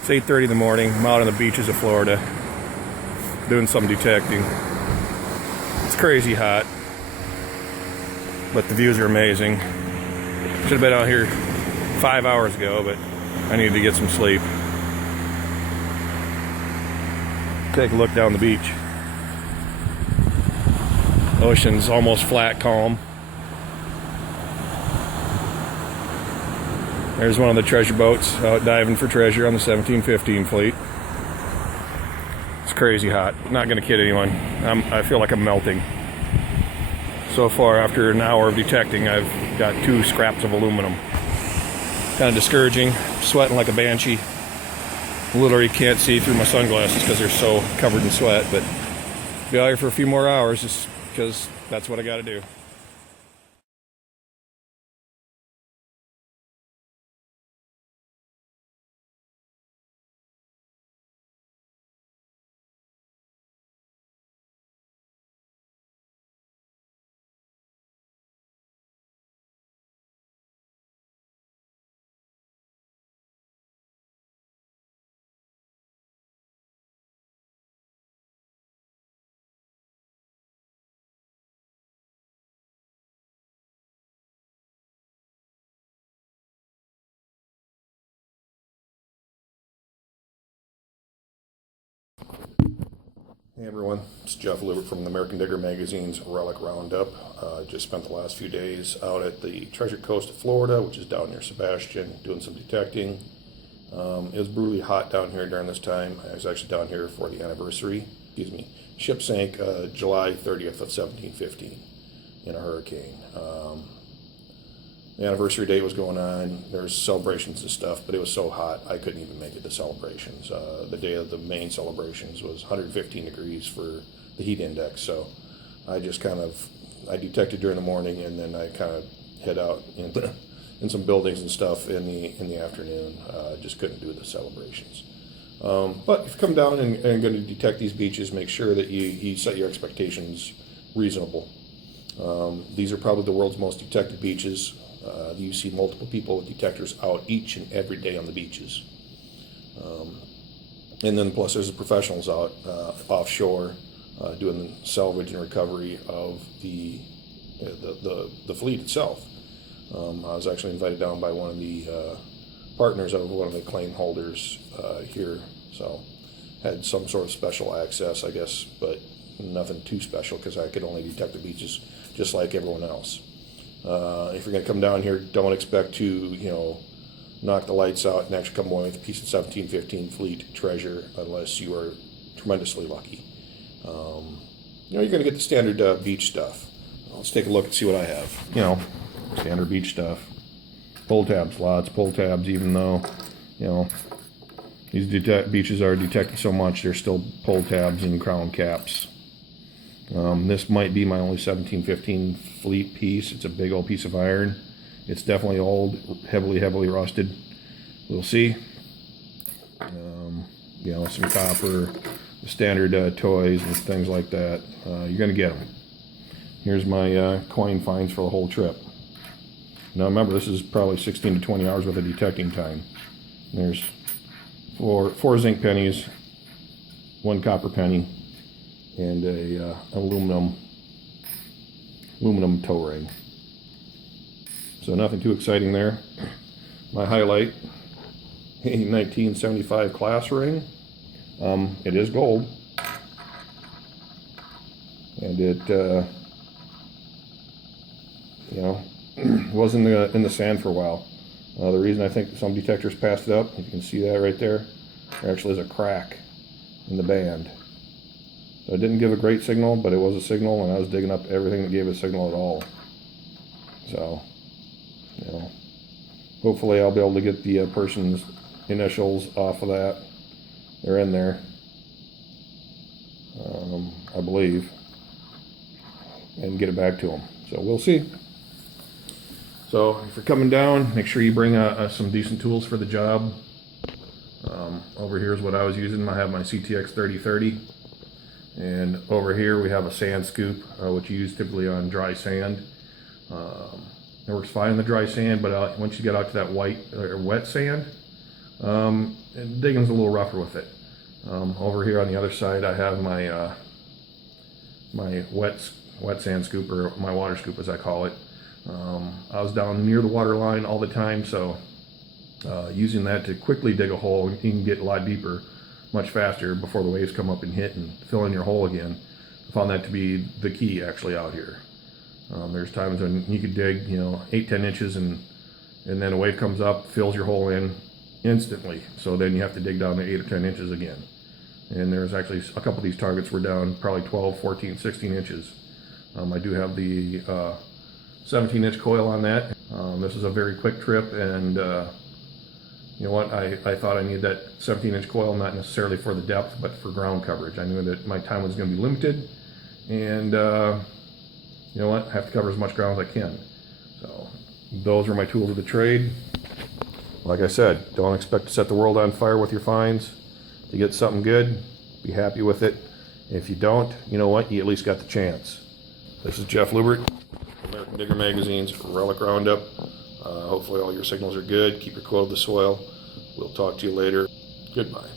It's 8:30 in the morning. I'm out on the beaches of Florida doing some detecting. It's crazy hot, but the views are amazing. Should have been out here 5 hours ago, but I needed to get some sleep. Take a look down the beach. Ocean's almost flat calm. There's one of the treasure boats out diving for treasure on the 1715 fleet. It's crazy hot. Not gonna kid anyone. I feel like I'm melting. So far, after an hour of detecting, I've got 2 scraps of aluminum. Kind of discouraging. Sweating like a banshee. Literally can't see through my sunglasses because they're so covered in sweat. But be out here for a few more hours just because that's what I got to do. Hey everyone, it's Jeff Libert from the American Digger Magazine's Relic Roundup. Just spent the last few days out at the Treasure Coast of Florida, which is down near Sebastian, doing some detecting. It was brutally hot down here during this time. I was actually down here for the anniversary. Ship sank July 30th of 1715 in a hurricane. The anniversary date was going on. There's celebrations and stuff, but it was so hot I couldn't even make it to celebrations. The day of the main celebrations was 115 degrees for the heat index. So I detected during the morning, and then I kind of head out in some buildings and stuff in the afternoon. Just couldn't do the celebrations. But if you come down and going to detect these beaches, make sure that you set your expectations reasonable. These are probably the world's most detected beaches. You see multiple people with detectors out each and every day on the beaches. And then plus there's the professionals out offshore doing the salvage and recovery of the fleet itself. I was actually invited down by one of the partners of one of the claim holders here, so had some sort of special access, I guess, but nothing too special because I could only detect the beaches just like everyone else. If you're going to come down here, don't expect to, knock the lights out and actually come away with a piece of 1715 fleet treasure unless you are tremendously lucky. You're going to get the standard beach stuff. Let's take a look and see what I have. Standard beach stuff. Pull tabs, lots of pull tabs, even though, these beaches are detected so much, there's still pull tabs and crown caps. This might be my only 1715 fleet piece. It's a big old piece of iron. It's definitely old, heavily rusted. We'll see. Some copper, standard toys and things like that. You're going to get them. Here's my coin finds for the whole trip. Now remember, this is probably 16 to 20 hours worth of detecting time. There's four zinc pennies, 1 copper penny, and a aluminum toe ring. So nothing too exciting there. My highlight, a 1975 class ring. It is gold, and it was in the sand for a while. The reason I think some detectors passed it up, you can see that right there. There actually is a crack in the band. So it didn't give a great signal, but it was a signal, and I was digging up everything that gave a signal at all. So, hopefully I'll be able to get the person's initials off of that. They're in there, I believe, and get it back to them. So we'll see. So if you're coming down, make sure you bring some decent tools for the job. Over here is what I was using. I have my CTX 3030. And over here we have a sand scoop, which you use typically on dry sand. It works fine in the dry sand, but once you get out to that white or wet sand, And digging's a little rougher with it. Over here on the other side, I have my my wet sand scoop, or my water scoop as I call it. I was down near the water line all the time, so using that to quickly dig a hole, you can get a lot deeper much faster before the waves come up and hit and fill in your hole again. I found that to be the key actually out here. There's times when you could dig, 8-10 inches and then a wave comes up, fills your hole in instantly. So then you have to dig down to 8 or 10 inches again. And there's actually a couple of these targets were down probably 12, 14, 16 inches. I do have the 17-inch coil on that. This is a very quick trip, and you know what, I thought I needed that 17-inch coil, not necessarily for the depth, but for ground coverage. I knew that my time was going to be limited, and you know what, I have to cover as much ground as I can. So those are my tools of the trade. Like I said, don't expect to set the world on fire with your finds. To get something good, be happy with it. If you don't, you know what, you at least got the chance. This is Jeff Lubert, American Digger Magazine's Relic Roundup. Hopefully all your signals are good. Keep your coil to the soil. We'll talk to you later. Goodbye.